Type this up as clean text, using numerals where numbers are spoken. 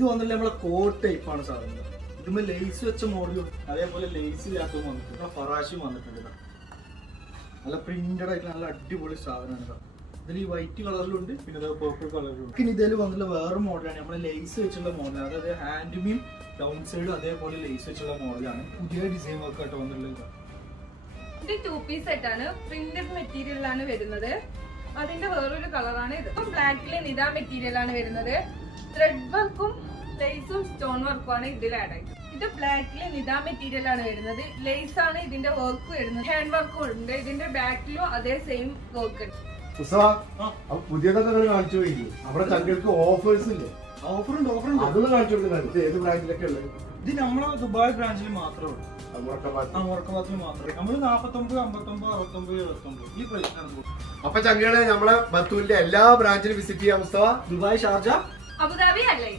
ഇത് വന്നില്ല നമ്മളെ കോട്ട് ടൈപ്പാണ് സാധനം. ഇതുമ്പോൾ ലേസ് വെച്ച മോഡലും അതേപോലെ ലേസ് ഇല്ലാത്തതും വന്നിട്ടുണ്ട്. ഫറാശിയും വന്നിട്ടുണ്ട്. നല്ല പ്രിന്റഡ് ആയിട്ട് നല്ല അടിപൊളി സാധനമാണ്. ഇതിൽ ഈ വൈറ്റ് കളറിലുണ്ട്, പിന്നെ പേർപ്പിൾ കളറിലുണ്ട്. പിന്നെ ഇതിൽ വന്നിട്ടുള്ള വേറെ മോഡലാണ് നമ്മളെ ലേസ് വെച്ചുള്ള മോഡലാണ്. അതായത് ഹാൻഡുമീൻ ഡൗൺ സൈഡ് അതേപോലെ ലേസ് വെച്ചുള്ള മോഡലാണ്. പുതിയ ഡിസൈൻ വർക്ക് ആയിട്ട് വന്നിട്ടുള്ളത്. ഇത് 2 പീസ് സെറ്റാണ്. പ്രിന്റഡ് മെറ്റീരിയലാണ് വരുന്നത്. അതിന്റെ വേറൊരു കളറാണ് ഇത്. ബ്ലാക്കിലെ നിദാ മെറ്റീരിയൽ ആണ് വരുന്നത്. ത്രെഡ് വർക്കും ലേസും സ്റ്റോൺ വർക്കും ആണ് ഇതിൽ ആഡ് ആയിട്ട്. ഇത് ബ്ലാക്കിലെ നിദാ മെറ്റീരിയൽ ആണ് വരുന്നത്. ലേസ് ആണ് ഇതിന്റെ വർക്ക് വരുന്നത്. ഹാൻഡ് വർക്കും ഉണ്ട്. ഇതിന്റെ ബാക്കിലും അതേ സെയിം വർക്ക് ഉണ്ട്. പുതിയതൊക്കെ കാണിച്ചു പോയി. അവിടെ ചങ്കൾക്ക് ഓഫേഴ്സ് ഇല്ലേ? ഓഫറുണ്ട്. അതൊന്ന് കാണിച്ചു കൊടുക്കുന്നത് ഏത് ബ്രാഞ്ചിലൊക്കെ ഉള്ളത്? ഇത് നമ്മളെ ദുബായ് ബ്രാഞ്ചിൽ മാത്രമേ ഉള്ളൂ. മുറക്കവാത്തിൽ മാത്രമേ. നമ്മള് 49, 59, 69, 79 ഈ പ്രൈസിനാണ്. അപ്പൊ ചങ്കകളെ നമ്മളെ ബത്തൂരിന്റെ എല്ലാ ബ്രാഞ്ചിലും വിസിറ്റ് ചെയ്യാം. മുസ്തഫ, ദുബായ്, ഷാർജ, അബുദാബി അല്ലേ?